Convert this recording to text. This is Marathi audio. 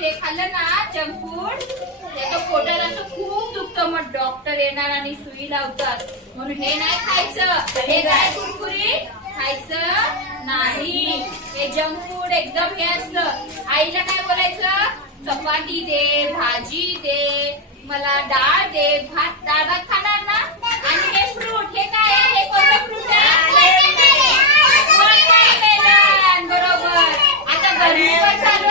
हे खाल्लं ना जंक फूड त्याचं पोटात असं खूप दुखतं, मग डॉक्टर येणार आणि सुई लावतात. म्हणून हे नाही खायचं. हे काय कुरकुरीत खायचं नाही. हे जंक फूड एकदम हे असतं. आईला काय बोलायचं, चपाती दे, भाजी दे, मला डाळ दे, डाळ भात खाणार ना. आणि हे फ्रूट, हे काय आहे, हे कोणतं फ्रूट आहे, बरोबर. आता गरमी पण चालू